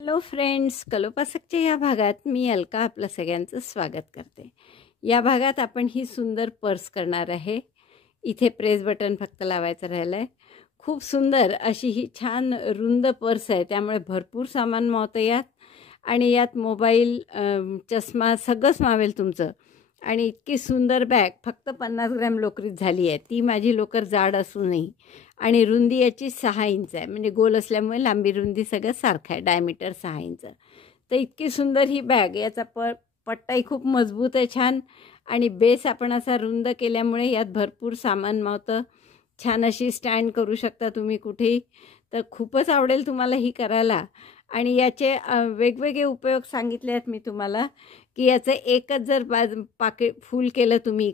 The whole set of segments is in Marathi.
हॅलो फ्रेंड्स, कलोपासकच्या या भागात मी अलका आपलं सगळ्यांचं स्वागत करते. या भागात आपण ही सुंदर पर्स करणार आहे. इथे प्रेस बटन फक्त लावायचं राहिलं आहे. खूप सुंदर अशी ही छान रुंद पर्स आहे, त्यामुळे भरपूर सामान मावतं यात. आणि यात मोबाईल, चष्मा सगळंच मावेल तुमचं. आणि इतकी सुंदर बॅग फक्त 50 ग्रॅम लोकरीत झाली आहे. ती माझी लोकर जाड असूनही. आणि रुंदी याची 6 इंच आहे, म्हणजे गोल असल्यामुळे लांबी रुंदी सगळं सारखं आहे, डायमीटर 6 इंच. तर इतकी सुंदर ही बॅग. याचा पट्टाही खूप मजबूत आहे, छान. आणि बेस आपण असा रुंद केल्यामुळे यात भरपूर सामान मावतं. छान अशी स्टँड करू शकता तुम्ही कुठेही. तर खूपच आवडेल तुम्हाला ही करायला. आणि याचे वेगवेगळे उपयोग सांगितले आहेत मी तुम्हाला, की याचं एकच जर फूल केलं तुम्ही,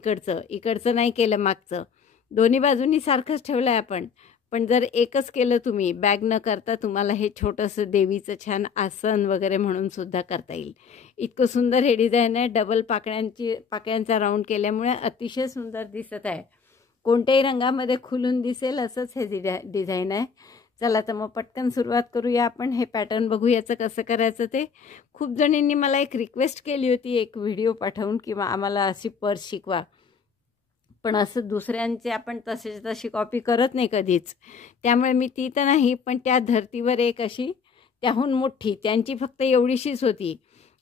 इकडचं नाही केलं, मागचं दोन्ही बाजूंनी सारखंच ठेवलं आहे आपण. पण जर एकच केलं तुम्ही, बॅग न करता, तुम्हाला हे छोटंसं देवीचं छान आसन वगैरे म्हणून सुद्धा करता येईल. इतकं सुंदर हे डिझाईन आहे. डबल पाकळ्यांचा राऊंड केल्यामुळे अतिशय सुंदर दिसत आहे. कोणत्याही रंगामध्ये खुलून दिसेल असंच हे डिझाईन आहे. चला तर मग पटकन सुरुवात करूया. आपण हे पॅटर्न बघू याचं कसं करायचं ते. खूप जणींनी मला एक रिक्वेस्ट केली होती, एक व्हिडिओ पाठवून, किंवा आम्हाला अशी पर्स शिकवा. पण असं दुसऱ्यांचे आपण तशी कॉपी करत नाही कधीच. त्यामुळे मी ती तर नाही, पण त्या धर्तीवर एक अशी त्याहून मोठी, त्यांची फक्त एवढीशीच होती.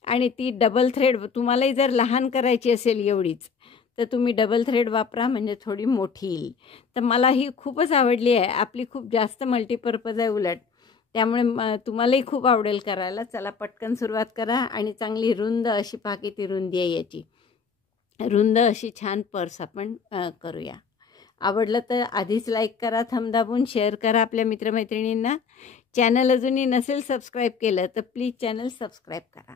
आणि ती डबल थ्रेड, तुम्हालाही जर लहान करायची असेल एवढीच, तर तुम्ही डबल थ्रेड वापरा, म्हणजे थोडी मोठी येईल. तर मला ही खूपच आवडली आहे. आपली खूप जास्त मल्टीपर्पज आहे उलट. त्यामुळे तुम्हालाही खूप आवडेल करायला. चला पटकन सुरुवात करा. आणि चांगली रुंद अशी ती रुंदी आहे याची. रुंद अशी छान पर्स आपण करूया. आवडलं तर आधीच लाईक करा, थंब दाबून शेअर करा आपल्या मित्रमैत्रिणींना. चॅनल अजूनही नसेल सबस्क्राईब केलं तर प्लीज चॅनल सबस्क्राईब करा.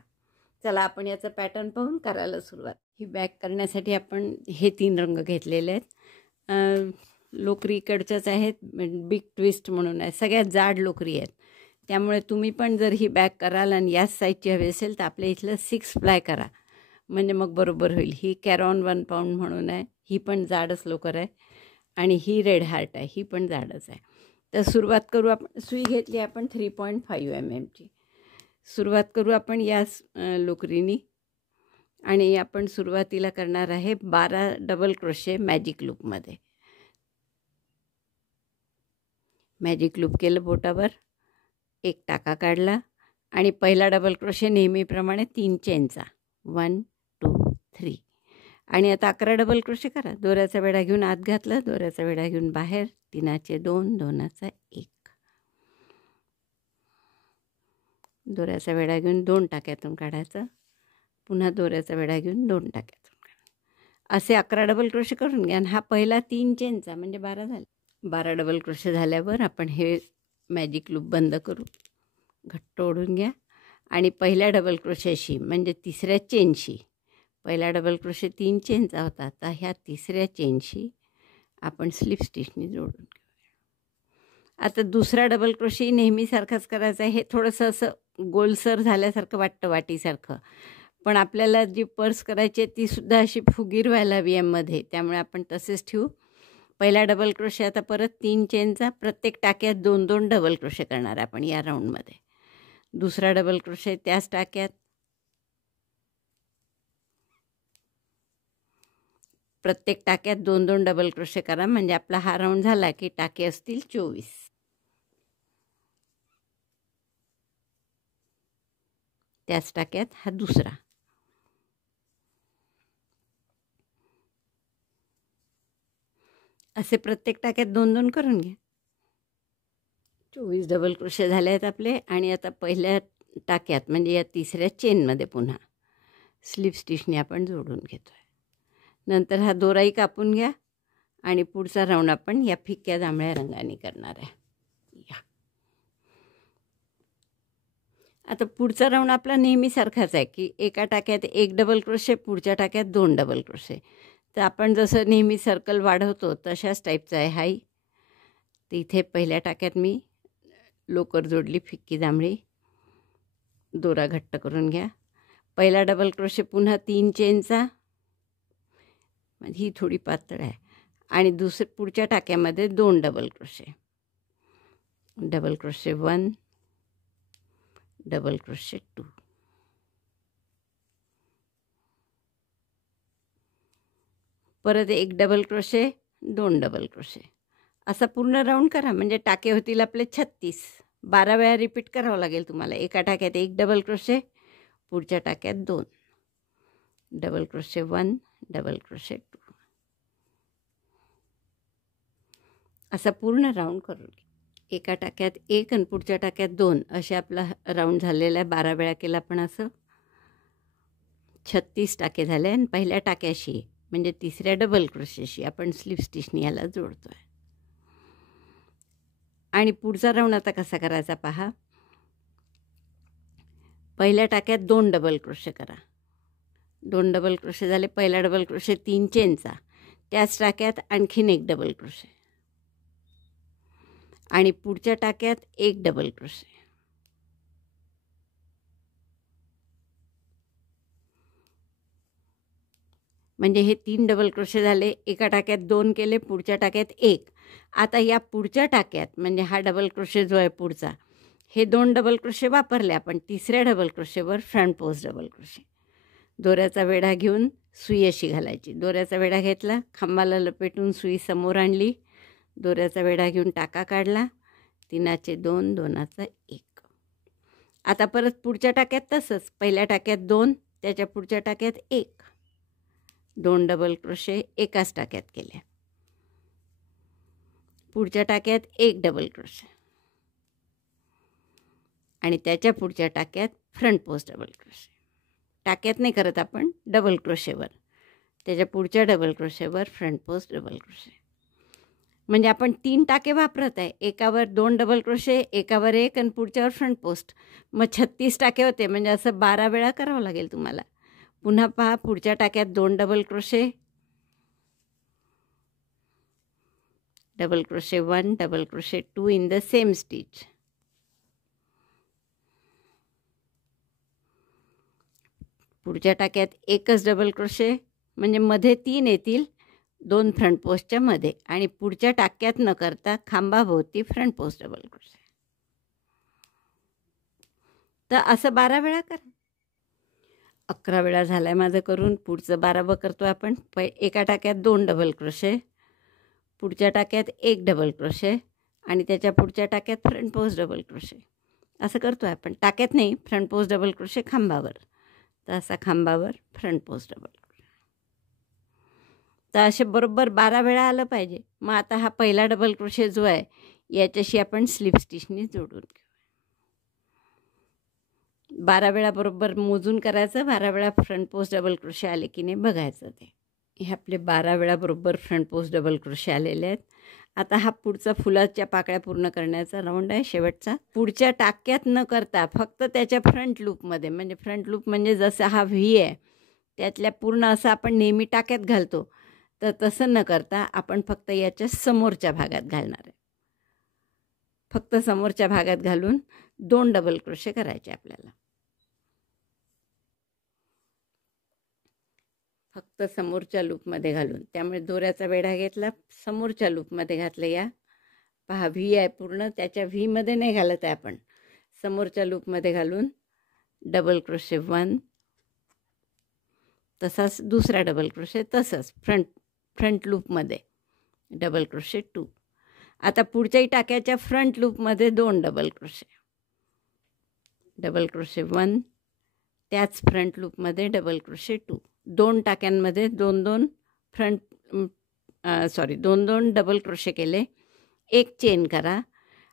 चला आपण याचं पॅटर्न पाहून करायला सुरुवात. ही बॅग करण्यासाठी आपण हे 3 रंग घेतलेले आहेत. लोकरी इकडच्याच आहेत, बिग ट्विस्ट म्हणून आहे, सगळ्यात जाड लोकरी आहेत. त्यामुळे तुम्ही पण जर ही बॅग कराल आणि याच साईजची हवी असेल तर आपल्या इथलं 6 प्लाय करा, म्हणजे मग बरोबर होईल. ही कॅरॉन 1 पाऊंड म्हणून आहे, ही पण जाडच लोकर आहे. आणि ही रेड हार्ट आहे, ही पण जाडच आहे. तर सुरुवात करू आपण. सुई घेतली आपण 3.5 mm. सुरुवात करू आपण याच लोकरीनी. आणि आपण सुरुवातीला करणार आहे 12 डबल क्रोशे मॅजिक लूपमध्ये. मॅजिक लूप केलं बोटावर, एक टाका काढला आणि पहिला डबल क्रोशे नेहमीप्रमाणे 3 चेनचा, 1 2 3. आणि आता 11 डबल क्रोशे करा. दोऱ्याचा वेढा घेऊन आत घातला, दोऱ्याचा वेढा घेऊन बाहेर, 3चे 2, 2चा 1. दोऱ्याचा वेढा घेऊन 2 टाक्यातून काढायचं, पुन्हा दोऱ्याचा वेढा घेऊन 2 टाक्यातून काढायचं. असे 11 डबल क्रोशे करून घ्या. आणि हा पहिला 3 चेनचा, म्हणजे 12 झाले. 12 डबल क्रोशे झाल्यावर आपण हे मॅजिक लूप बंद करू. घट्ट ओढून घ्या. आणि पहिल्या डबल क्रोशेशी, म्हणजे तिसऱ्या चेनशी, पहिला डबल क्रोशे 3 चेनचा होता, तर ह्या तिसऱ्या चेनशी आपण स्लिप स्टिचनी जोडून घेऊया. आता दुसरा डबल क्रोशे नेहमीसारखाच करायचा आहे. हे थोडंसं असं गोलसर झाल्यासारखं वाटतं, वाटीसारखं. पण आपल्याला जी पर्स करायची आहे तीसुद्धा अशी फुगीर व्हायला हवी यामध्ये, त्यामुळे आपण तसेच ठेवू. पहिला डबल क्रोशे, आता परत 3 चेनचा, प्रत्येक टाक्यात 2-2 डबल क्रोशे करणार आपण या राऊंडमध्ये. दुसरा डबल क्रोशे त्याच टाक्यात, प्रत्येक टाक्यात 2-2 डबल क्रोशे करा, म्हणजे आपला हा राऊंड झाला की टाके असतील 24. त्याच टाक्यात हा दुसरा. असे प्रत्येक टाक्यात 2-2 करून घ्या. 24 डबल क्रोशे झाले आहेत आपले. आणि आता पहिल्या टाक्यात, म्हणजे या तिसऱ्या चेनमध्ये पुन्हा स्लिप स्टिचने आपण जोडून घेतो आहे. नंतर हा दोराही कापून घ्या. आणि पुढचा राऊंड आपण या फिक्या जांभळ्या रंगाने करणार आहे. आता पुढचा राऊंड आपला नेहमीसारखाच आहे, की एका टाक्यात 1 डबल क्रोशे, पुढच्या टाक्यात 2 डबल क्रोशे. तर आपण जसं नेहमी सर्कल वाढवतो तशाच टाईपचं आहे हाही. तर इथे पहिल्या टाक्यात मी लोकर जोडली, फिक्की जांभळी. दोरा घट्ट करून घ्या. पहिला डबल क्रोशे, पुन्हा 3 चेनचा, ही थोडी पातळ आहे. आणि पुढच्या टाक्यामध्ये 2 double crochet. Double crochet 1, double crochet 2, परत एक डबल क्रोशे, 2 डबल क्रोशे, असा पूर्ण राऊंड करा. म्हणजे टाके होतील आपले 36. 12 वेळा रिपीट करावं लागेल तुम्हाला. एका टाक्यात 1 डबल क्रोशे, पुढच्या टाक्यात 2 डबल क्रोशे, 1 डबल क्रोशे 2, असा पूर्ण राऊंड करून घ्या. एका टाक्यात 1 आणि पुढच्या टाक्यात 2 असे आपला राऊंड झालेला आहे. 12 वेळा केला आपण. असं 36 टाके झाले. आणि पहिल्या टाक्याशी म्हणजे तिसऱ्या डबल क्रोशेशी आपण स्लिप स्टिचनी याला जोडतो आहे. आणि पुढचा राऊंड आता कसा करायचा पहा. पहिल्या टाक्यात 2 डबल क्रोशे करा. 2 डबल क्रोशे झाले. पहिला डबल क्रोशे 3 चेनचा, त्याच टाक्यात आणखीन 1 डबल क्रोशे, आणि पुढच्या टाक्यात 1 डबल क्रोशे, म्हणजे हे 3 डबल क्रोशे झाले. एका टाक्यात 2 केले, पुढच्या टाक्यात 1. आता या पुढच्या टाक्यात म्हणजे हा डबल क्रोशे जो आहे पुढचा, हे 2 डबल क्रोशे वापरले आपण. तिसऱ्या डबल क्रोशेवर फ्रंट पोस्ट डबल क्रोशे, दोऱ्याचा वेढा घेऊन सुई अशी घालायची. दोऱ्याचा वेढा घेतला, खांबाला लपेटून सुई समोर आणली, दोऱ्याचा वेढा घेऊन टाका काढला. 3चे 2, 2चा 1. आता परत पुढच्या टाक्यात तसंच. पहिल्या टाक्यात 2, त्याच्या पुढच्या टाक्यात 1, 2 डबल क्रोशे एकाच टाक्यात केल्या. पुढच्या टाक्यात 1 डबल क्रोशे, आणि त्याच्या पुढच्या टाक्यात फ्रंट पोस्ट डबल क्रोशे. टाक्यात नाही करत आपण, डबल क्रोशेवर. त्याच्या पुढच्या डबल क्रोशेवर फ्रंट पोस्ट डबल क्रोशे. म्हणजे आपण 3 टाके वापरत आहे. एकावर 2 डबल क्रोशे, एकावर 1 आणि पुढच्यावर फ्रंट पोस्ट. मग 36 टाके होते. म्हणजे असं 12 वेळा करावं लागेल तुम्हाला. पुन्हा पहा, पुढच्या टाक्यात 2 double crochet, double crochet 1 double crochet 2 in the same stitch. पुढच्या टाक्यात 1च डबल क्रोशे, म्हणजे मध्ये 3 येतील, 2 फ्रंट पोस्टच्या मध्ये, आणि पुढच्या टाक्यात न करता खांबाभोवती फ्रंट पोस्ट डबल क्रोशे. तर असं 12 वेळा करा. 11 वेळा झाला आहे माझं करून. पुढचं 12वं करतो आपण. एका टाक्यात 2 डबल क्रोशे, पुढच्या टाक्यात 1 डबल क्रोशे, आणि त्याच्या पुढच्या टाक्यात फ्रंट पोस्ट डबल क्रोशे. असं करतो आहे आपण. टाक्यात नाही, फ्रंट पोस्ट डबल क्रोशे खांबावर. तर असा खांबावर फ्रंट पोस्ट डबल क्रोशे. तर असे बरोबर 12 वेळा आलं पाहिजे. मग आता हा पहिला डबल क्रोशे जो आहे याच्याशी आपण स्लिप स्टिचनी जोडून घेऊ. 12 वेळा बरोबर मोजून करायचं. 12 वेळा फ्रंट पोस्ट डबल क्रोशे आले की नाही बघायचं. ते हे आपले 12 वेळा बरोबर फ्रंट पोस्ट डबल क्रोशे आलेले आहेत. आता हा पुढचा फुलाच्या पाकळ्या पूर्ण करण्याचा राऊंड आहे, शेवटचा. पुढच्या टाक्यात न करता फक्त त्याच्या फ्रंट लूपमध्ये, म्हणजे फ्रंट लूप म्हणजे जसं हा व्ही आहे त्यातल्या पूर्ण असं आपण नेहमी टाक्यात घालतो, तर तसं न करता आपण फक्त याच्या समोरच्या भागात घालणार आहे. फक्त समोरच्या भागात घालून 2 डबल क्रोशे करायचे आपल्याला. फक्त समोरच्या लूपमध्ये घालून. त्यामुळे दोऱ्याचा वेढा घेतला, समोरच्या लूपमध्ये घातलं. या पहा, व्ही आहे पूर्ण, त्याच्या व्हीमध्ये नाही घालत आहे आपण. समोरच्या लूपमध्ये घालून डबल क्रोशे 1, तसाच दुसरा डबल क्रोशे, तसंच फ्रंट लूपमध्ये डबल क्रोशे 2. आता पुढच्याही टाक्याच्या फ्रंट लूपमध्ये 2 डबल क्रोशे, डबल क्रोशे 1, त्याच फ्रंट लूपमध्ये डबल क्रोशे 2. 2 टाक्यांमध्ये 2-2 2-2 डबल क्रोशे केले. 1 चेन करा,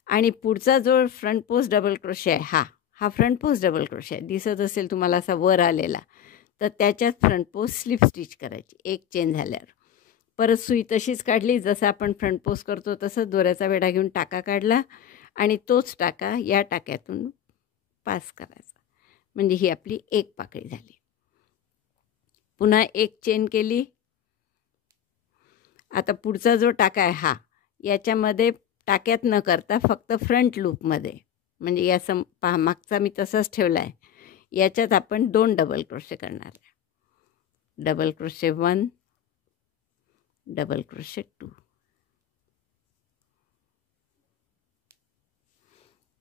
आणि पुढचा जो फ्रंट पोस्ट डबल क्रोशे आहे हा फ्रंट पोस्ट डबल क्रोशे आहे, दिसत असेल तुम्हाला असा वर आलेला. तर त्याच्यात फ्रंट पोस्ट स्लिप स्टिच करायची. 1 चेन झाल्यावर परत सुई तशीच काढली, जसं आपण फ्रंट पोस्ट करतो तसं दोऱ्याचा वेढा घेऊन टाका काढला, आणि तोच टाका या टाक्यातून पास करायचा. म्हणजे ही आपली 1 पाकळी झाली. पुन्हा 1 चेन केली. आता पुढचा जो टाका आहे याच्यामध्ये टाक्यात न करता फक्त फ्रंट लूपमध्ये, म्हणजे या पहा मागचा मी तसाच ठेवला आहे, याच्यात आपण 2 डबल क्रोशे करणार आहे. Double crochet 1, double crochet 2.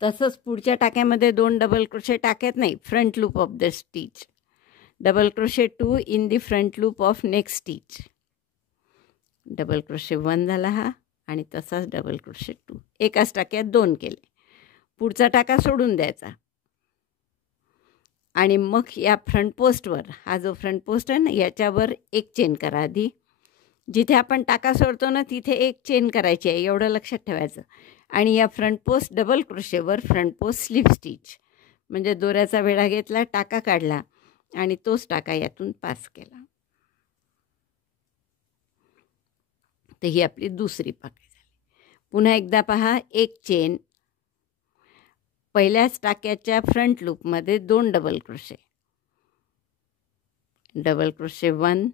तसंच पुढच्या टाक्यामध्ये 2 डबल क्रोशे टाकत नाही, front loop of the stitch. Double crochet 2 in the front loop of next stitch. Double crochet 1 झाला हा आणि तसाच डबल क्रोशे 2. एकाच टाक्यात 2 केले. पुढचा टाका सोडून द्यायचा आणि मग या फ्रंट पोस्टवर, हा जो फ्रंट पोस्ट आहे ना, याच्यावर एक चेन करा. आधी जिथे आपण टाका सोडतो ना तिथे एक चेन करायची आहे, एवढं लक्षात ठेवायचं. आणि या फ्रंट पोस्ट डबल क्रोशेवर फ्रंट पोस्ट स्लिप स्टिच, म्हणजे दोऱ्याचा वेढा घेतला, टाका काढला आणि तोच टाका यातून पास केला. तर ही आपली दुसरी पाकळी झाली. पुन्हा एकदा पहा, एक चेन, पहिल्याच टाक्याच्या फ्रंट लूपमध्ये 2 डबल क्रोशे. डबल क्रोशे 1,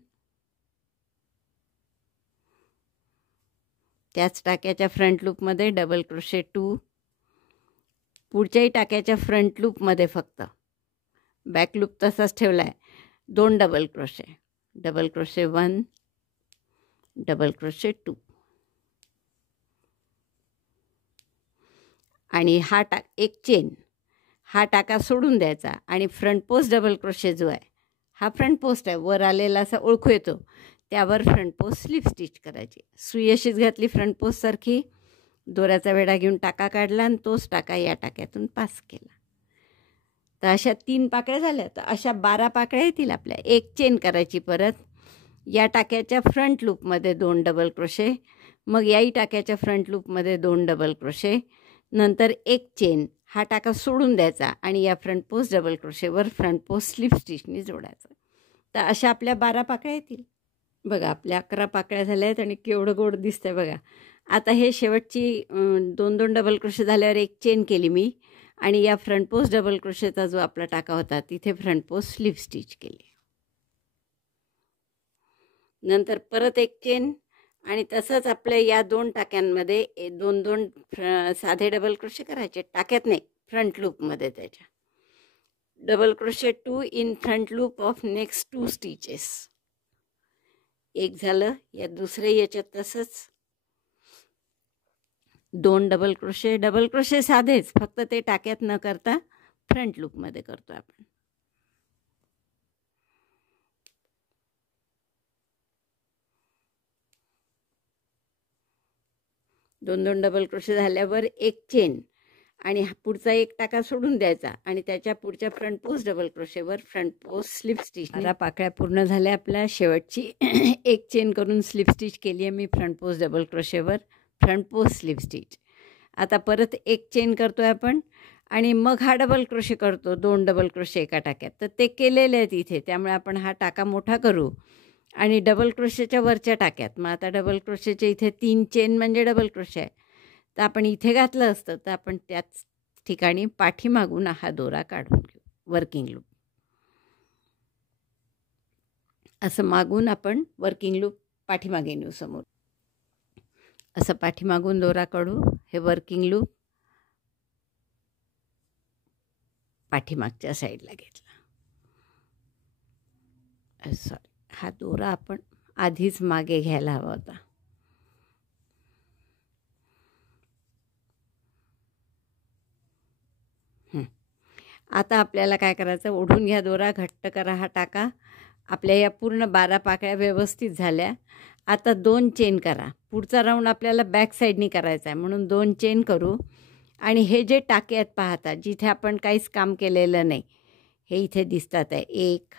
त्याच टाक्याच्या फ्रंट लूपमध्ये डबल क्रोशे 2, पुढच्याही टाक्याच्या फ्रंट लूपमध्ये फक्त बॅक लूप तसाच ठेवला आहे, 2 double crochet. Double crochet 1, double crochet 2 आणि हा एक चेन, हा टाका सोडून द्यायचा आणि फ्रंट पोस्ट डबल क्रोशे जो आहे, हा फ्रंट पोस्ट आहे, वर आलेला असा ओळखू येतो, त्यावर फ्रंट पोस्ट स्लिप स्टिच करायची. सुई अशीच घातली फ्रंट पोस्टसारखी, दोऱ्याचा वेढा घेऊन टाका काढला आणि तोच टाका या टाक्यातून पास केला. तर अशा 3 पाकळ्या झाल्या. तर अशा 12 पाकळ्या येतील आपल्या. एक चेन करायची परत, या टाक्याच्या फ्रंट लूपमध्ये 2 डबल क्रोशे, मग याही टाक्याच्या फ्रंट लूपमध्ये 2 डबल क्रोशे, नंतर एक चेन, हा टाका सोडून द्यायचा आणि या फ्रंट पोस्ट डबल क्रोशेवर फ्रंट पोस्ट स्लिप स्टिचनी जोडायचं. तर अशा आपल्या 12 पाकळ्या येतील. बघा, आपल्या 11 पाकळ्या झाल्या आहेत आणि केवढं गोड दिसतंय बघा. आता हे शेवटची 2-2 डबल क्रोशे झाल्यावर एक चेन केली मी आणि या फ्रंट पोस्ट डबल क्रोशेचा जो आपला टाका होता तिथे फ्रंट पोस्ट स्लिप स्टिच केली. नंतर परत एक चेन आणि तसंच आपल्या या 2 टाक्यांमध्ये 2-2 साधे डबल क्रोशे करायचे, टाक्यात नाही, फ्रंट लूपमध्ये त्याच्या. Double crochet 2 in front loop of next 2 stitches. एक झालं. या दुसरे याच्यात तसंच 2 डबल क्रोशे. डबल क्रोशे साधेच, फक्त ते टाक्यात न करता फ्रंट लूपमध्ये करतो आपण. दोन डबल क्रोशे झाल्यावर एक चेन आणि पुढचा एक टाका सोडून द्यायचा आणि त्याच्या पुढच्या फ्रंट पोस्ट डबल क्रोशेवर फ्रंट पोस्ट स्लिप स्टिच. 12 पाकळ्या पूर्ण झाल्या आपल्या. शेवटची एक चेन करून स्लिप स्टिच केली आहे मी फ्रंट पोस्ट डबल क्रोशेवर फ्रंट पोस्ट स्लिप स्टिच. आता परत एक चेन करतो आहे आपण आणि मग हा डबल क्रोशे करतो, 2 डबल क्रोशे एका टाक्यात. तर ते केलेले आहेत इथे, त्यामुळे आपण हा टाका मोठा करू आणि डबल क्रोशेच्या वरच्या टाक्यात. मग आता डबल क्रोशेच्या इथे 3 चेन म्हणजे डबल क्रोशे आहे. तर आपण इथे घातलं असतं तर आपण त्याच ठिकाणी पाठीमागून हा दोरा काढून घेऊ, वर्किंग लूप. असं मागून आपण वर्किंग लूप पाठीमागे नेऊ समोर. असं पाठीमागून दोरा काढू, हे वर्किंग लूप पाठीमागच्या साईडला घेतला. सॉरी, हा दोरा आपण आधीच मागे घ्यायला हवा होता. आता आपल्याला काय करायचं, ओढून घ्या दोरा, घट्ट करा हा टाका. आपल्या या पूर्ण 12 पाकळ्या व्यवस्थित झाल्या. आता 2 चेन करा. पुढचा राऊंड आपल्याला बॅक साईडनी करायचा आहे, म्हणून 2 चेन करू. आणि हे जे टाके आहेत पाहता, जिथे आपण काहीच काम केलेलं नाही, हे इथे दिसतात आहे 1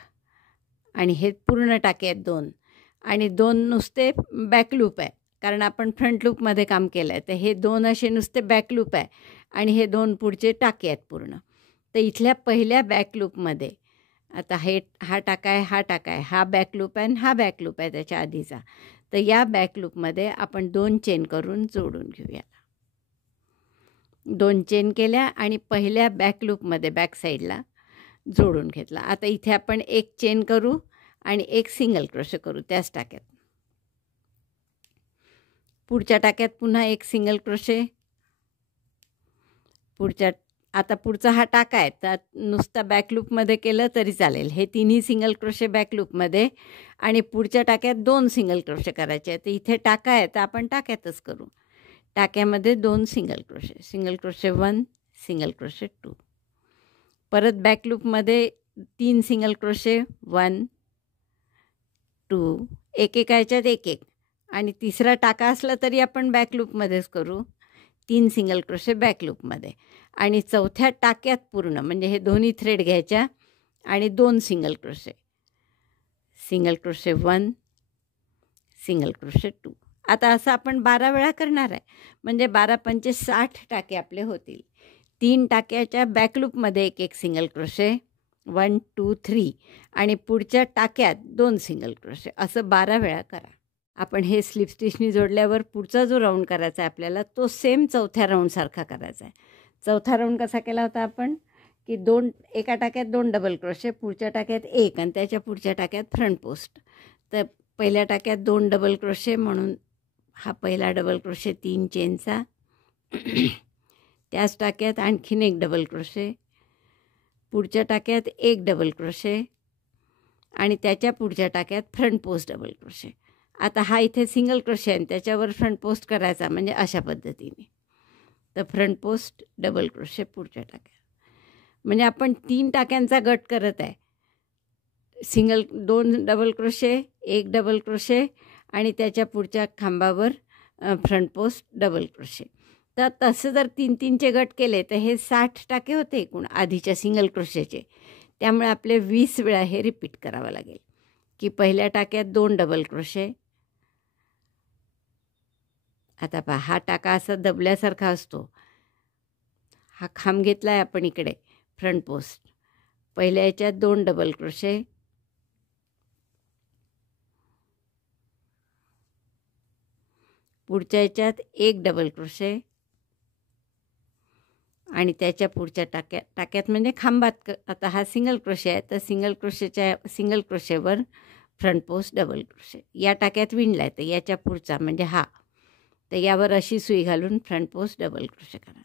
आणि हे पूर्ण टाके आहेत 2 आणि 2 नुसते बॅक लूप आहे, कारण आपण फ्रंट लूपमध्ये काम केलं आहे. तर हे 2 असे नुसते बॅक लूप आहे आणि हे 2 पुढचे टाके आहेत पूर्ण. तर इथल्या पहिल्या बॅक लूपमध्ये आता हा टाका आहे, हा टाका आहे, हा बॅक लूप आहे आणि हा बॅक लूप आहे त्याच्या आधीचा. तर या बॅक लूपमध्ये आपण 2 चेन करून जोडून घेऊया. 2 चेन केल्या आणि पहिल्या बॅक लूपमध्ये बॅक साईडला जोडून घेतला. आता इथे आपण एक चेन करू आणि एक सिंगल क्रोशे करू त्याच टाक्यात. पुढच्या टाक्यात पुन्हा एक सिंगल क्रोशे. आता पुढचा हा टाका आहे, तर नुसता बॅक लूपमध्ये केलं तरी चालेल. हे तिन्ही सिंगल क्रोशे बॅक लूपमध्ये आणि पुढच्या टाक्यात 2 सिंगल क्रोशे करायचे आहेत. तर इथे टाका आहे तर आपण टाक्यातच करू. टाक्यामध्ये 2 single crochet. Single crochet 1, single crochet 2. परत बॅक लूपमध्ये 3 सिंगल क्रोशे 1 2 एकेका ह्याच्यात एक आणि तिसरा टाका असला तरी आपण बॅक लूपमध्येच करू. 3 सिंगल क्रोशे बॅक लूपमध्ये आणि चौथ्या टाक्यात पूर्ण म्हणजे हे दोन्ही थ्रेड घ्यायच्या आणि 2 सिंगल क्रोशे 1 सिंगल क्रोशे 2. आता असं आपण 12 वेळा करणार आहे म्हणजे 12 पंचे 60 टाके आपले होतील. 3 टाक्याच्या बॅक लूपमध्ये एक सिंगल क्रोशे 1 2 3 आणि पुढच्या टाक्यात 2 सिंगल क्रोशे असं 12 वेळा करा. आपण हे स्लिप स्टिचनी जोडल्यावर पुढचा जो राऊंड करायचा आहे आपल्याला तो सेम चौथ्या राऊंडसारखा करायचा आहे. चौथा राऊंड कसा केला होता आपण की एका टाक्यात 2 डबल क्रोशे, पुढच्या टाक्यात 1 आणि त्याच्या पुढच्या टाक्यात फ्रंट पोस्ट. तर पहिल्या टाक्यात 2 डबल क्रोशे म्हणून हा पहिला डबल क्रोशे 3 चेनचा. त्याच टाक्यात आणखीन 1 डबल क्रोशे, पुढच्या टाक्यात 1 डबल क्रोशे आणि त्याच्या पुढच्या टाक्यात फ्रंट पोस्ट डबल क्रोशे. आता हा इथे सिंगल क्रोशे आहे त्याच्यावर फ्रंट पोस्ट करायचा म्हणजे अशा पद्धतीने. तर फ्रंट पोस्ट डबल क्रोशे पुढच्या टाक्यात म्हणजे आपण 3 टाक्यांचा गट करत आहे. 2 डबल क्रोशे 1 डबल क्रोशे आणि त्याच्या पुढच्या खांबावर फ्रंट पोस्ट डबल क्रोशे. तर तसं जर 3-3चे गट केले तर हे 60 टाके होते एकूण आधीच्या सिंगल क्रोशेचे. त्यामुळे आपले 20 वेळा हे रिपीट करावं लागेल की पहिल्या टाक्यात 2 डबल क्रोशे. आता पहा हा टाका असा दबल्यासारखा असतो. हा खांब घेतला आहे आपण इकडे फ्रंट पोस्ट. पहिल्या ह्याच्यात 2 डबल क्रोशे, पुढच्या ह्याच्यात 1 डबल क्रोशे आणि त्याच्या पुढच्या टाक्यात म्हणजे खांबात. आता हा सिंगल क्रोशे आहे तर सिंगल क्रोशेवर फ्रंट पोस्ट डबल क्रोशे. या टाक्यात विणला आहे तर याच्या पुढचा म्हणजे हा, तर यावर अशी सुई घालून फ्रंट पोस्ट डबल क्रोशे करा.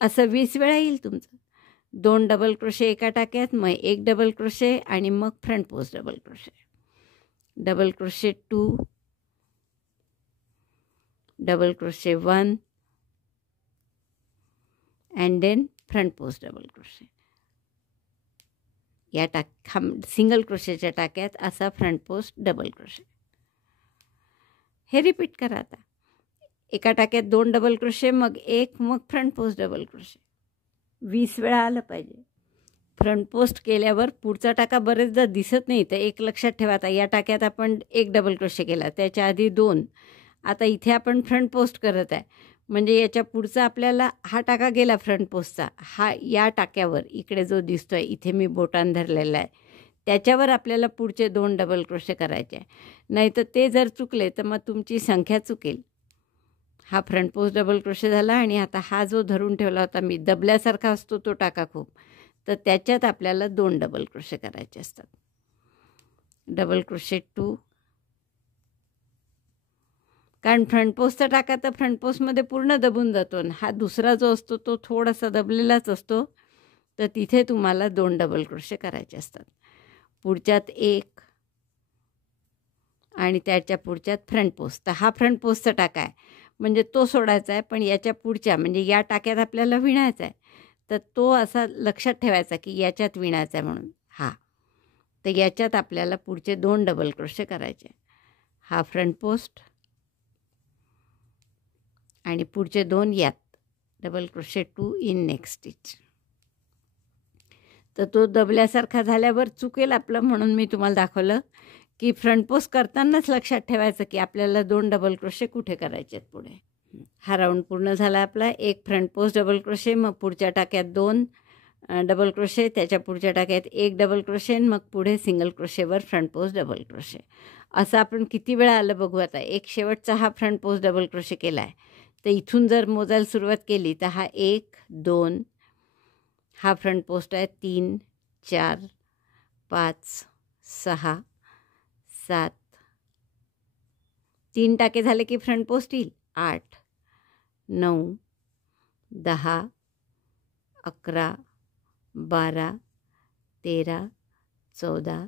असं 20 वेळा येईल तुमचं. 2 डबल क्रोशे एका टाक्यात, मग 1 डबल क्रोशे आणि मग front post double crochet. Double crochet 2 double crochet 1 and then front post double crochet. या सिंगल क्रोशेच्या टाक्यात असा फ्रंट पोस्ट डबल क्रोशे. हे रिपीट करा. आता एका टाक्यात 2 डबल क्रोशे, मग 1, मग फ्रंट पोस्ट डबल क्रोशे. 20 वेळा आलं पाहिजे. फ्रंट पोस्ट केल्यावर पुढचा टाका बरेचदा दिसत नाही तर एक लक्षात ठेवा. आता या टाक्यात आपण 1 डबल क्रोशे केला, त्याच्या आधी 2. आता इथे आपण फ्रंट पोस्ट करत आहे म्हणजे याच्या पुढचा आपल्याला हा टाका गेला फ्रंट पोस्टचा. हा या टाक्यावर इकडे जो दिसतोय इथे मी बोटान धरलेला आहे त्याच्यावर आपल्याला पुढचे 2 डबल क्रोशे करायचे आहे. नाही तर ते जर चुकले तर मग तुमची संख्या चुकेल. हा फ्रंट पोस्ट डबल क्रोशे झाला आणि आता हा जो धरून ठेवला होता मी दबल्यासारखा असतो तो टाका खूप, तर त्याच्यात आपल्याला 2 डबल क्रोशे करायचे असतात. डबल क्रोशे 2 कारण फ्रंट पोस्टचा टाका तर फ्रंट पोस्टमध्ये पूर्ण दबून जातो आणि हा दुसरा जो असतो तो थोडासा दबलेलाच असतो. तर तिथे तुम्हाला 2 डबल क्रोशे करायचे असतात. पुढच्यात 1 आणि त्याच्या पुढच्यात फ्रंट पोस्ट. तर हा फ्रंट पोस्टचा टाका आहे म्हणजे तो सोडायचा आहे, पण याच्या पुढच्या म्हणजे या टाक्यात आपल्याला विणायचा आहे तर तो असा लक्षात ठेवायचा की याच्यात विणायचा आहे म्हणून हा. तर याच्यात आपल्याला पुढचे 2 डबल क्रोशे करायचे. हा फ्रंट पोस्ट आणि पुढचे 2 यात double crochet 2 in next stitch. तर तो दबल्यासारखा झाल्यावर चुकेल आपलं म्हणून मी तुम्हाला दाखवलं की फ्रंट पोस्ट करतानाच लक्षात ठेवायचं की आपल्याला 2 डबल क्रोशे कुठे करायचे आहेत पुढे. हा राऊंड पूर्ण झाला आपला. 1 फ्रंट पोस्ट डबल क्रोशे, मग पुढच्या टाक्यात 2 डबल क्रोशे, त्याच्या पुढच्या टाक्यात 1 डबल क्रोशे, मग पुढे सिंगल क्रोशेवर फ्रंट पोस्ट डबल क्रोशे. असं आपण किती वेळा आलं बघू. आता एक शेवटचा हा फ्रंट पोस्ट डबल क्रोशे केला आहे तर इथून जर मोजायला सुरुवात केली तर हा 1 2 हा फ्रंट पोस्ट आहे, 3 4 5 6 7 3 टाके झाले की फ्रंट पोस्ट येईल. 8 9 10 11 12 13 14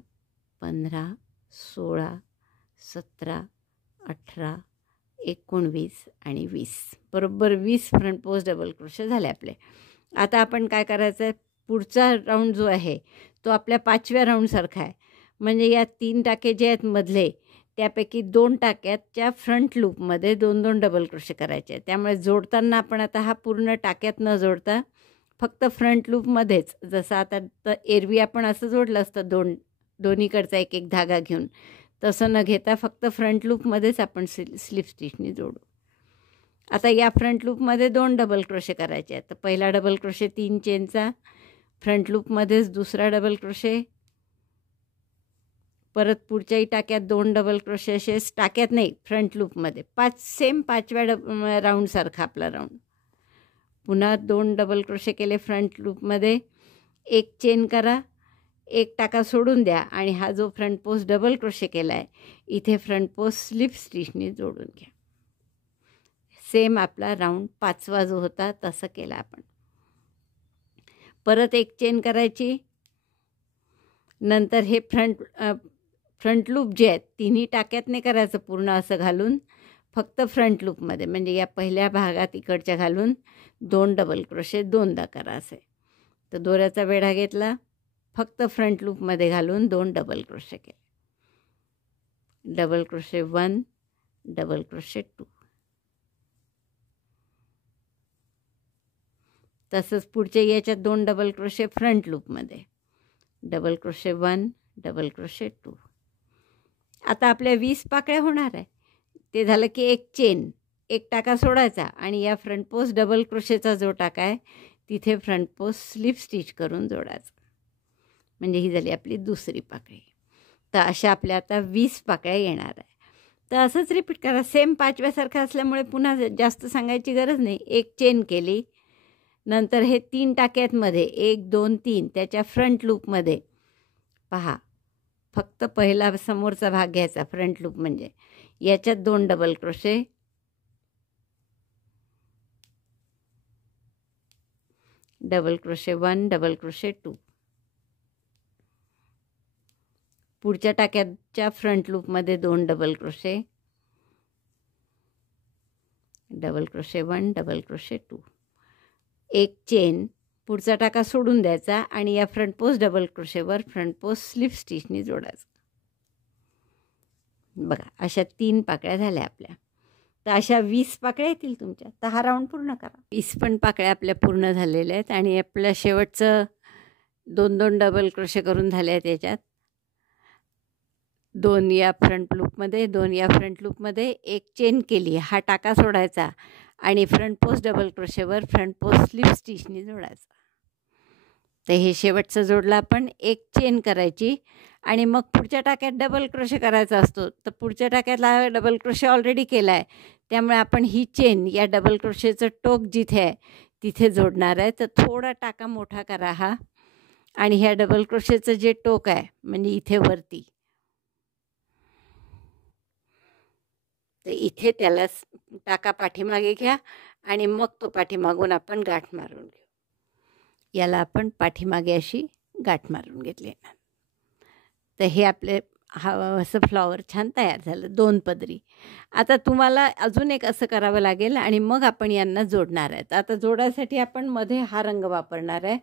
15 16 17 18 19 आणि 20 बरोबर 20 फ्रंट पोस्ट डबल क्रोशे झाले आपले. आता आपण काय करायचं आहे, पुढचा राऊंड जो आहे तो आपल्या 5व्या राऊंडसारखा आहे. म्हणजे या 3 टाके जे आहेत मधले, त्यापैकी 2 टाक्याच्या फ्रंट लूपमध्ये 2-2 डबल क्रोशे करायचे आहे. त्यामुळे जोडताना आपण आता हा पूर्ण टाक्यात न जोडता फक्त फ्रंट लूपमध्येच, जसं आता तर एरवी आपण असं जोडलं असतं दोन्हीकडचा एक एक धागा घेऊन, तसं न घेता फक्त फ्रंट लूपमध्येच आपण स्लिप स्टिचनी जोडू. आता या फ्रंट लूपमध्ये 2 डबल क्रोशे करायचे आहेत. तर पहिला डबल क्रोशे 3 चेनचा, फ्रंट लूपमध्येच दुसरा डबल क्रोशे, परत पुढच्याही टाक्यात 2 डबल क्रोशे, असेच टाक्यात नाही फ्रंट लूपमध्ये 5व्या राऊंडसारखा आपला राऊंड. पुन्हा 2 डबल क्रोशे केले फ्रंट लूपमध्ये, एक चेन करा, एक टाका सोडून द्या आणि हा जो फ्रंट पोस्ट डबल क्रोशे केला आहे इथे फ्रंट पोस्ट स्लिप स्टिचनी जोडून घ्या. सेम आपला राऊंड 5वा जो होता तसं केला आपण. परत एक चेन करायची, नंतर हे फ्रंट लूप जे आहेत तिन्ही टाक्यात नाही करायचं पूर्ण असं घालून, फक्त फ्रंट लूपमध्ये म्हणजे या पहिल्या भागात इकडच्या घालून 2 डबल क्रोशे 2दा करा असे. तर दोऱ्याचा वेढा घेतला, फक्त फ्रंट लूपमध्ये घालून 2 डबल क्रोशे केले, डबल क्रोशे 1, डबल क्रोशे 2. तसंच पुढच्या याच्यात 2 डबल क्रोशे फ्रंट लूपमध्ये, डबल क्रोशे 1, डबल क्रोशे 2. आता आपल्या 20 पाकळ्या होणार आहे. ते झालं की एक चेन, एक टाका सोडायचा आणि या फ्रंट पोस्ट डबल क्रोशेचा जो टाका आहे तिथे फ्रंट पोस्ट स्लिप स्टिच करून जोडायचं. म्हणजे ही झाली आपली दुसरी पाकळी. तर अशा आपल्या आता 20 पाकळ्या येणार आहे. तर असंच रिपीट करा. सेम 5व्यासारखं असल्यामुळे पुन्हा जास्त सांगायची गरज नाही. एक चेन केली, नंतर हे 3 टाक्यांमध्ये 1, 2, 3 त्याच्या फ्रंट लूपमध्ये पहा, फक्त पहिला समोरचा भाग घ्यायचा फ्रंट लूप म्हणजे याच्यात 2 double crochet, double crochet 1, double crochet 2. पुढच्या टाक्याच्या फ्रंट लूपमध्ये 2 double crochet, double crochet 1, double crochet 2. एक चेन, पुढचा टाका सोडून द्यायचा आणि या फ्रंट पोस्ट डबल क्रोशेवर फ्रंट पोस्ट स्लिप स्टिचनी जोडायचं. बघा अशा 3 पाकळ्या झाल्या आपल्या. तर अशा 20 पाकळ्या येतील तुमच्या. तर हा राऊंड पूर्ण करा. 20 पण पाकळ्या आपल्या पूर्ण झालेल्या आहेत आणि आपल्या शेवटचं 2-2 डबल क्रोशे करून झाले आहेत. याच्यात 2 या फ्रंट लूपमध्ये, 2 या फ्रंट लूपमध्ये, एक चेन केली, हा टाका सोडायचा आणि फ्रंट पोस्ट डबल क्रोशेवर फ्रंट पोस्ट स्लिप स्टिचनी जोडायचा. तर हे शेवटचं जोडलं आपण. एक चेन करायची आणि मग पुढच्या टाक्यात डबल क्रोशे करायचा असतो. तर पुढच्या टाक्यातला डबल क्रोशे ऑलरेडी केला आहे, त्यामुळे आपण ही चेन या डबल क्रोशेचं टोक जिथे आहे तिथे जोडणार आहे. तर थोडा टाका मोठा करा हा आणि ह्या डबल क्रोशेचं जे टोक आहे म्हणजे इथे वरती, तर इथे त्याला टाका पाठीमागे घ्या आणि मग तो पाठीमागून आपण गाठ मारून घेऊ. याला आपण पाठीमागे अशी गाठ मारून घेतली. तर हे आपले असं फ्लॉवर छान तयार झालं 2 पदरी. आता तुम्हाला अजून एक असं करावं लागेल आणि मग आपण यांना जोडणार आहेत. आता जोडायसाठी आपण मध्ये हा रंग वापरणार आहे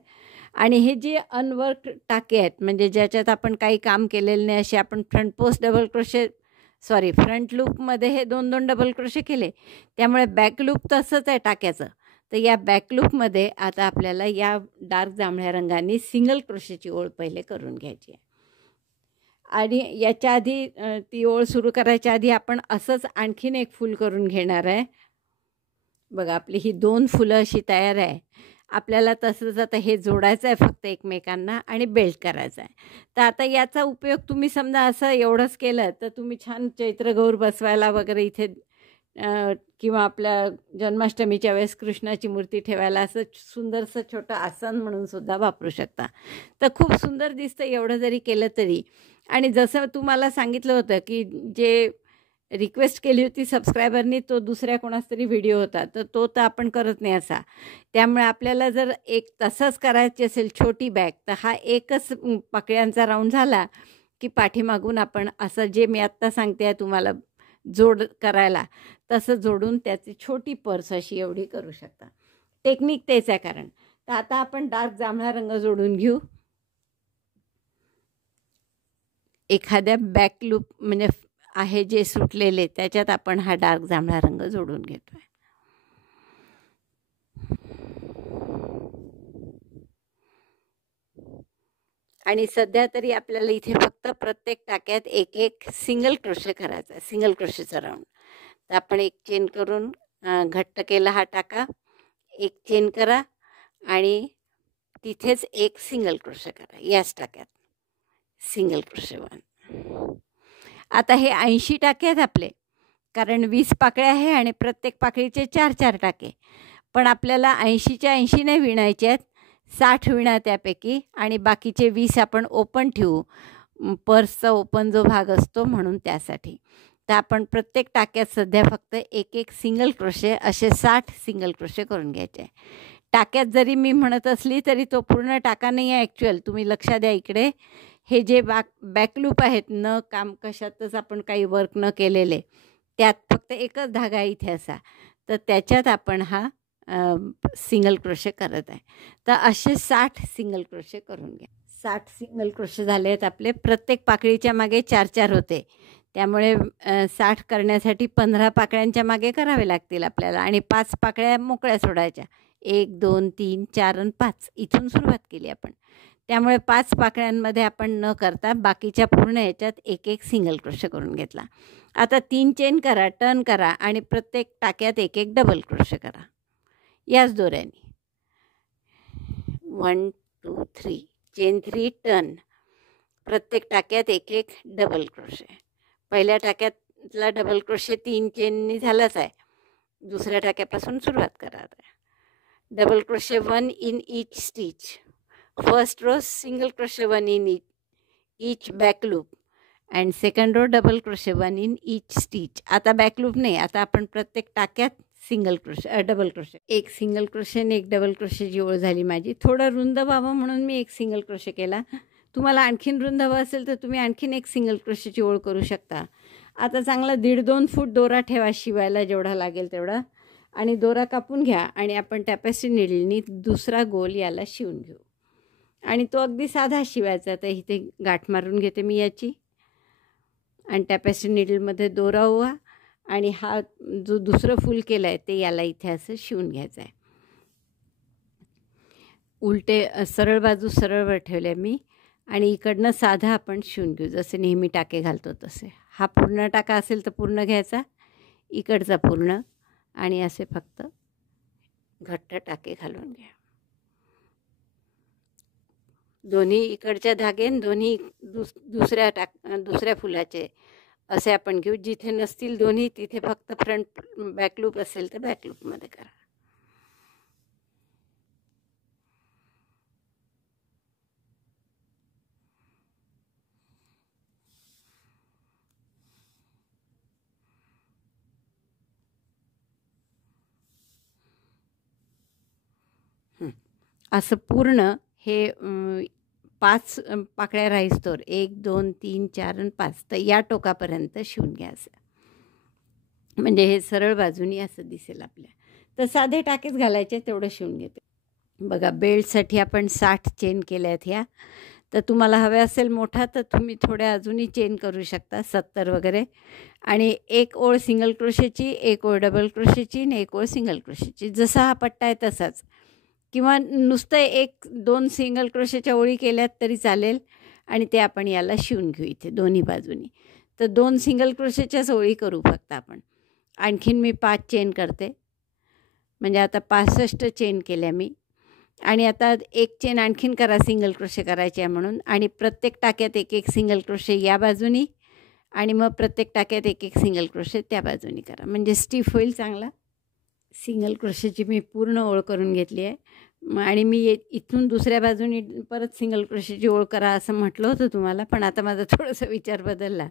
आणि हे जे अनवर्क टाके आहेत म्हणजे ज्याच्यात आपण काही काम केलेलं नाही असे आपण फ्रंट लूपमध्ये हे 2-2 डबल क्रोशे केले, त्यामुळे बॅक लूप तसंच आहे टाक्याचं. तर या बॅक लूपमध्ये आता आपल्याला या डार्क जांभळ्या रंगाने सिंगल क्रोशेची ओळ पहिले करून घ्यायची आहे. आणि याच्या आधी ती ओळ सुरू करायच्या आधी आपण असंच आणखीन एक फूल करून घेणार आहे. बघा आपली ही 2 फुलं अशी तयार आहे. आपल्याला तसंच आता हे जोडायचं आहे फक्त एकमेकांना आणि बेल्ट करायचा आहे. तर आता याचा उपयोग तुम्ही समजा असं एवढंच केलं तर तुम्ही छान चैत्रगौर बसवायला वगैरे इथे किंवा आपल्या जन्माष्टमीच्या वेळेस कृष्णाची मूर्ती ठेवायला असं सुंदरसं छोटं आसन म्हणून सुद्धा वापरू शकता. तर खूप सुंदर दिसतं एवढं जरी केलं तरी. आणि जसं तुम्हाला सांगितलं होतं की जे रिक्वेस्ट केली होती सबस्क्रायबरनी तो दुसऱ्या कोणाचा तरी व्हिडिओ होता, तर तो तर आपण करत नाही असा. त्यामुळे आपल्याला जर एक तसंच करायची असेल छोटी बॅग तर हा एकच पाकळ्यांचा राऊंड झाला की पाठीमागून आपण असं जे मी आत्ता सांगते आहे तुम्हाला जोड करायला तसं जोडून त्याची छोटी पर्स अशी एवढी करू शकता. टेक्निक तेच आहे कारण. तर आता आपण डार्क जांभळा रंग जोडून घेऊ. एखाद्या बॅक लूप म्हणजे आहे जे सुटलेले त्याच्यात आपण हा डार्क जांभळा रंग जोडून घेतोय. आणि सध्या तरी आपल्याला इथे फक्त प्रत्येक टाक्यात एक एक सिंगल क्रोशे करायचा आहे, सिंगल क्रोशेचा राऊंड. तर आपण एक चेन करून घट्ट केला हा टाका, एक चेन करा आणि तिथेच एक सिंगल क्रोशे करा याच टाक्यात, सिंगल क्रोशे 1. आता हे 80 टाके आहेत आपले, कारण 20 पाकळ्या आहे आणि प्रत्येक पाकळीचे 4-4 टाके. पण आपल्याला 80च्या 80 नाही विणायचे आहेत, 60 विणा त्यापैकी आणि बाकीचे 20 आपण ओपन ठेवू, पर्सचा ओपन जो भाग असतो म्हणून त्यासाठी. तर आपण प्रत्येक टाक्यात सध्या फक्त एक एक सिंगल क्रोशे असे 60 सिंगल क्रोशे करून घ्यायचे. टाक्यात जरी मी म्हणत असली तरी तो पूर्ण टाका नाही आहे ॲक्च्युअल. तुम्ही लक्ष द्या इकडे, हे जे बॅकलूप आहेत न काम कशातच आपण काही वर्क न केलेले, त्यात फक्त एकच धागा इथे असा, तर त्याच्यात आपण हा सिंगल क्रोशे करत आहे. तर असे 60 सिंगल क्रोशे करून घ्या. 60 सिंगल क्रोशे झाले आहेत आपले. प्रत्येक पाकळीच्या मागे 4-4 होते, त्यामुळे 60 करण्यासाठी 15 पाकळ्यांच्या मागे करावे लागतील आपल्याला आणि 5 पाकळ्या मोकळ्या सोडायच्या. 1, 2, 3, 4 आणि 5 इथून सुरुवात केली आपण. त्यामुळे 5 पाकळ्यांमध्ये आपण न करता बाकीच्या पूर्ण याच्यात एक एक सिंगल क्रोशे करून घेतला. आता 3 चेन करा, टर्न करा आणि प्रत्येक टाक्यात एक एक डबल क्रोशे करा याच दोऱ्याने. 1, 2, 3 चेन 3 टर्न, प्रत्येक टाक्यात एक एक डबल क्रोशे. पहिल्या टाक्यातला डबल क्रोशे 3 चेननी झालाच आहे, दुसऱ्या टाक्यापासून सुरुवात करा. Double crochet 1 in each stitch. First row single crochet 1 in each back loop and second row double crochet 1 in each stitch. आता बॅक लूप नाही, आता आपण प्रत्येक टाक्यात सिंगल क्रोशे डबल क्रोशे, एक सिंगल क्रोशे आणि एक डबल क्रोशेची ओळ झाली माझी. थोडं रुंद व्हावं म्हणून मी एक सिंगल क्रोशे केला. तुम्हाला आणखीन रुंद हवं असेल तर तुम्ही आणखीन एक सिंगल क्रोशेची ओळ करू शकता. आता चांगला 1.5-2 फूट दोरा ठेवा शिवायला जेवढा लागेल तेवढा, आणि दोरा कापून घ्या आणि आपण टॅपेस्ट्री नीडलनी दुसरा गोल याला शिवून घेऊ. आणि तो अगदी साधा शिवायचा. तर इथे गाठ मारून घेते मी याची आणि टॅपेस्ट्री नीडलमध्ये दोरा ओवा आणि हा जो दुसरं फूल केलं आहे ते याला इथे असं शिवून घ्यायचं आहे. उलटे सरळ बाजू सरळवर ठेवल्या मी आणि इकडनं साधा आपण शिवून घेऊ जसे नेहमी टाके घालतो तसे. हा पूर्ण टाका असेल तर पूर्ण घ्यायचा, इकडचा पूर्ण, आणि असे फक्त घट्ट टाके घालून घ्या. दोन्ही इकडच्या धागेन दोन्ही दुसऱ्या फुलाचे असे आपण घेऊ. जिथे नसतील दोन्ही तिथे फक्त फ्रंट बॅकलूप असेल तर बॅकलूपमध्ये करा. असं पूर्ण हे 5 पाकळ्या राहीस्तोवर 1, 2, 3, 4 आणि 5 तर या टोकापर्यंत शिवून घ्या असं. म्हणजे हे सरळ बाजूनी असं दिसेल आपल्या. तर साधे टाकेच घालायचे तेवढं शिवून घेते. बघा बेल्टसाठी आपण 60 चेन केल्या आहेत ह्या. तर तुम्हाला हवे असेल मोठा तर तुम्ही थोड्या अजूनही चेन करू शकता, 70 वगैरे. आणि एक ओळ सिंगल क्रोशेची, एक ओळ डबल क्रोशेची आणि एक ओळ सिंगल क्रोशेची. जसा हा पट्टा आहे तसाच, किंवा नुसतं 1-2 सिंगल क्रोशेच्या ओळी केल्यात तरी चालेल. आणि ते आपण याला शिवून घेऊ इथे दोन्ही बाजूनी. तर 2 सिंगल क्रोशेच्याच ओळी करू फक्त आपण. आणखीन मी 5 चेन करते, म्हणजे आता 65 चेन केल्या मी. आणि आता एक चेन आणखीन करा सिंगल क्रोशे करायचे आहे म्हणून, आणि प्रत्येक टाक्यात एक एक सिंगल क्रोशे या बाजूनी आणि मग प्रत्येक टाक्यात एक एक सिंगल क्रोशे त्या बाजूनी करा, म्हणजे स्टिफ होईल चांगला. सिंगल क्रोशेची मी पूर्ण ओळ करून घेतली आहे. आणि मी इथून दुसऱ्या बाजूनी परत सिंगल क्रोशेची ओळ करा असं म्हटलं होतं तुम्हाला, पण आता माझा थोडासा विचार बदलला.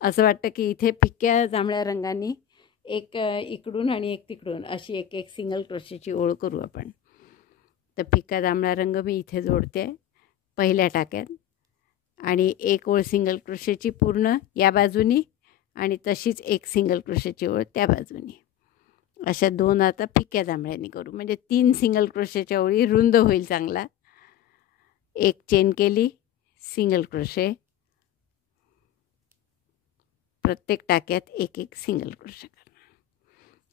असं वाटतं की इथे फिक्या जांभळ्या रंगाने एक इकडून आणि एक तिकडून अशी एक एक सिंगल क्रोशेची ओळ करू आपण. तर फिक्का जांभळा रंग मी इथे जोडते पहिल्या टाक्यात, आणि एक ओळ सिंगल क्रोशेची पूर्ण या बाजूनी आणि तशीच एक सिंगल क्रोशेची ओळ त्या बाजूनी. अशा 2 आता फिक्या जांभळ्यांनी करू, म्हणजे 3 सिंगल क्रोशेच्या ओळी रुंद होईल चांगला. एक चेन केली, सिंगल क्रोशे, प्रत्येक टाक्यात एक एक सिंगल क्रोशे करा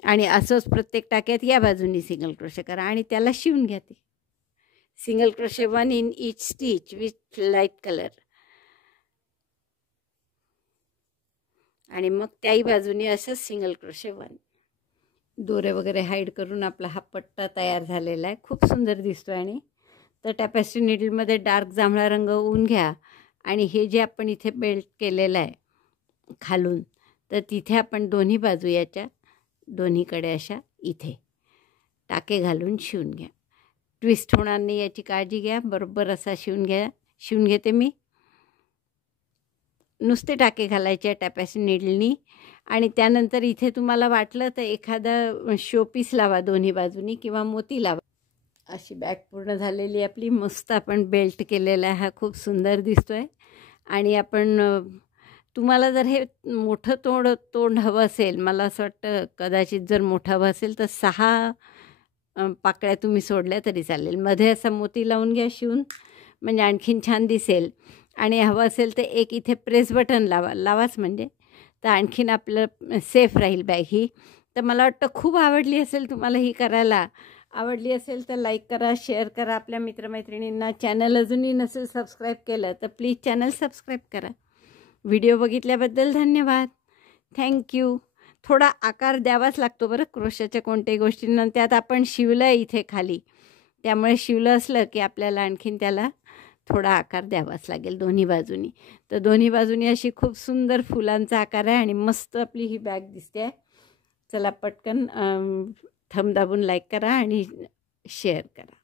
आणि असंच प्रत्येक टाक्यात या बाजूनी सिंगल क्रोशे करा आणि त्याला शिवून घ्या. ते single crochet 1 in each stitch with light colour आणि मग त्याही बाजूनी असंच सिंगल क्रोशे 1. दोरे वगैरे हाईड करून आपला हा पट्टा तयार झालेला आहे, खूप सुंदर दिसतो. आणि तर टॅपेस्ट्री नीडलमध्ये डार्क जांभळा रंग ऊन घ्या आणि हे जे आपण इथे बेल्ट केलेलं आहे खालून, तर तिथे आपण दोन्ही बाजू याच्या दोन्हीकडे अशा इथे टाके घालून शिवून घ्या. ट्विस्ट होणार नाही याची काळजी घ्या. बरोबर असा शिवून घेते मी. नुसते टाके घालायचे टॅपेस्ट्री नीडलनी आणि त्यानंतर इथे तुम्हाला वाटलं तर एखादा शोपीस लावा दोन्ही बाजूनी किंवा मोती लावा. अशी बॅग पूर्ण झालेली आपली. मस्त आपण बेल्ट केलेला आहे, हा खूप सुंदर दिसतो आहे. आणि आपण तुम्हाला जर हे मोठं तोंड हवं असेल, मला असं वाटतं कदाचित जर मोठं हवं असेल तर 6 पाकळ्या तुम्ही सोडल्या तरी चालेल. मध्ये असा मोती लावून घ्या शिवून, म्हणजे आणखीन छान दिसेल. आणि हवं असेल तर एक इथे प्रेस बटन लावाच म्हणजे, तर आणखीन आपलं सेफ राहील बॅग ही. तर मला वाटतं खूप आवडली असेल तुम्हाला ही करायला. आवडली असेल तर लाईक करा, शेअर करा आपल्या मित्रमैत्रिणींना. चॅनल अजूनही नसेल सबस्क्राईब केलं तर प्लीज चॅनल सबस्क्राईब करा. व्हिडिओ बघितल्याबद्दल धन्यवाद. थँक्यू. थोडा आकार द्यावाच लागतो बरं क्रोशाच्या कोणत्याही गोष्टींना. त्यात आपण शिवलं आहे इथे खाली, त्यामुळे शिवलं असलं की आपल्याला आणखीन त्याला थोडा आकार द्यावाच लागेल दोन्ही बाजूनी. तर दोन्ही बाजूनी अशी खूप सुंदर फुलांचा आकार आहे आणि मस्त आपली ही बॅग दिसते आहे. चला पटकन थंब दाबून लाईक करा आणि शेअर करा.